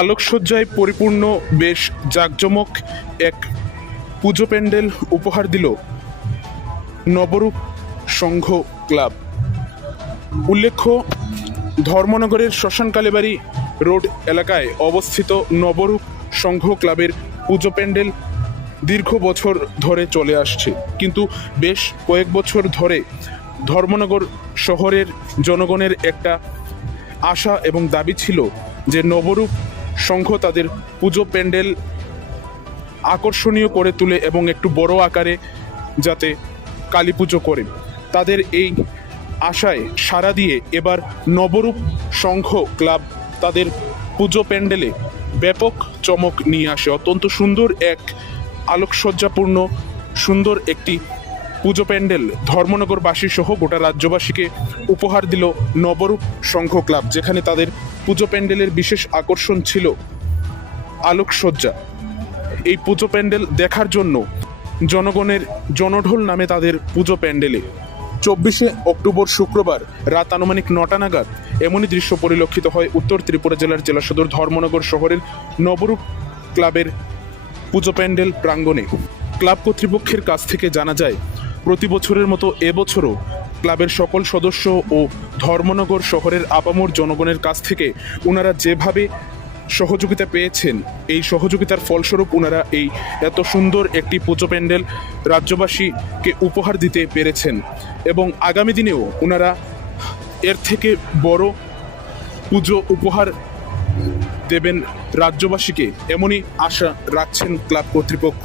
আলোকসজ্জায় পরিপূর্ণ বেশ জাঁকজমক এক পুজো প্যান্ডেল উপহার দিল নবরূপ সংঘ ক্লাব। উল্লেখ্য, ধর্মনগরের শ্মশান কালীবাড়ি রোড এলাকায় অবস্থিত নবরূপ সংঘ ক্লাবের পুজো প্যান্ডেল দীর্ঘ বছর ধরে চলে আসছে। কিন্তু বেশ কয়েক বছর ধরে ধর্মনগর শহরের জনগণের একটা আশা এবং দাবি ছিল যে নবরূপ সংঘ তাদের পুজো প্যান্ডেল আকর্ষণীয় করে তুলে এবং একটু বড় আকারে যাতে কালী পুজো করে। তাদের এই আশায় সাড়া দিয়ে এবার নবরূপ সংঘ ক্লাব তাদের পুজো প্যান্ডেলে ব্যাপক চমক নিয়ে আসে। অত্যন্ত সুন্দর এক আলোকসজ্জাপূর্ণ, সুন্দর একটি পুজো প্যান্ডেল ধর্মনগরবাসী সহ গোটা রাজ্যবাসীকে উপহার দিল নবরূপ সংঘ ক্লাব, যেখানে তাদের পুজো প্যান্ডেলের বিশেষ আকর্ষণ ছিল আলোকসজ্জা। এই পুজো প্যান্ডেল দেখার জন্য জনগণের জনঢোল নামে তাদের পুজো প্যান্ডেলে। চব্বিশে অক্টোবর শুক্রবার রাত আনুমানিক নটা নাগাদ এমনই দৃশ্য পরিলক্ষিত হয় উত্তর ত্রিপুরা জেলার জেলা সদর ধর্মনগর শহরের নবরূপ ক্লাবের পুজো প্যান্ডেল প্রাঙ্গণে। ক্লাব কর্তৃপক্ষের কাছ থেকে জানা যায় প্রতি বছরের মতো এবছরও ক্লাবের সকল সদস্য ও ধর্মনগর শহরের আপামর জনগণের কাছ থেকে ওনারা যেভাবে সহযোগিতা পেয়েছেন, এই সহযোগিতার ফলস্বরূপ ওনারা এই এত সুন্দর একটি পুজো প্যান্ডেল রাজ্যবাসীকে উপহার দিতে পেরেছেন এবং আগামী দিনেও ওনারা এর থেকে বড় পুজো উপহার দেবেন রাজ্যবাসীকে এমনই আশা রাখছেন ক্লাব কর্তৃপক্ষ।